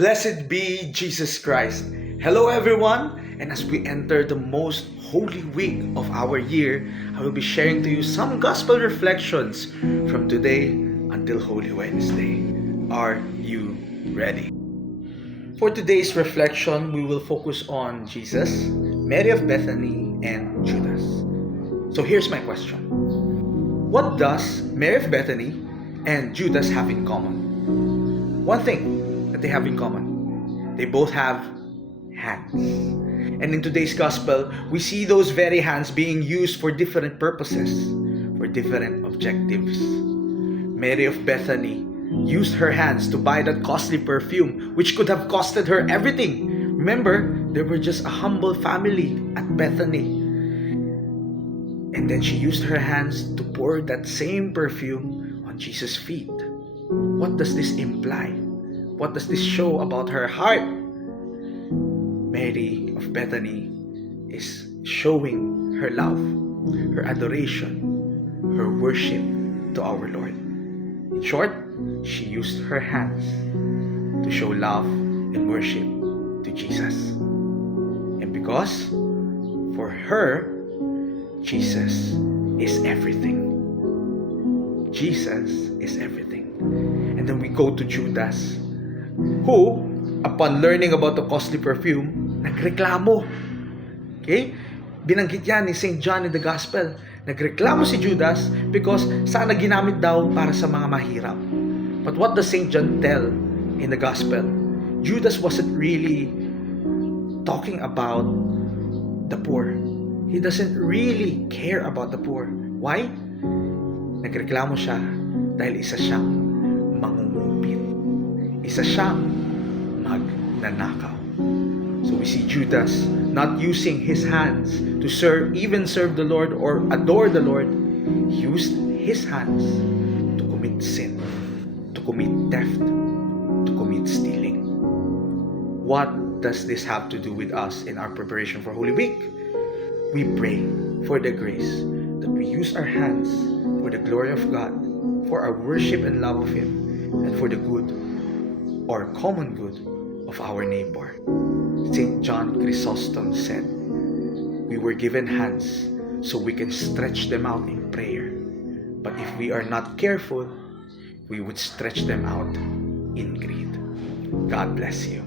Blessed be Jesus Christ. Hello everyone, and as we enter the most holy week of our year, I will be sharing to you some gospel reflections from today until Holy Wednesday. Are you ready? For today's reflection, we will focus on Jesus, Mary of Bethany, and Judas. So here's my question. What does Mary of Bethany and Judas have in common? One thing that they have in common. They both have hands. And in today's gospel, we see those very hands being used for different purposes, for different objectives. Mary of Bethany used her hands to buy that costly perfume, which could have costed her everything. Remember, they were just a humble family at Bethany. And then she used her hands to pour that same perfume on Jesus' feet. What does this imply? What does this show about her heart? Mary of Bethany is showing her love, her adoration, her worship to our Lord. In short, she used her hands to show love and worship to Jesus. And because for her, Jesus is everything. Jesus is everything. And then we go to Judas, who, upon learning about the costly perfume, nagreklamo. Okay? Binanggit yan ni St. John in the Gospel. Nagreklamo si Judas because sana ginamit daw para sa mga mahirap. But what does St. John tell in the Gospel? Judas wasn't really talking about the poor. He doesn't really care about the poor. Why? Nagreklamo siya dahil isa siyang mangungupit. Isa siyang magnanakaw. So we see Judas not using his hands to even serve the Lord or adore the Lord. He used his hands to commit sin, to commit theft, to commit stealing. What does this have to do with us in our preparation for Holy Week? We pray for the grace that we use our hands for the glory of God, for our worship and love of Him, and for the good or common good of our neighbor. St. John Chrysostom said, "We were given hands so we can stretch them out in prayer. But if we are not careful, we would stretch them out in greed." God bless you.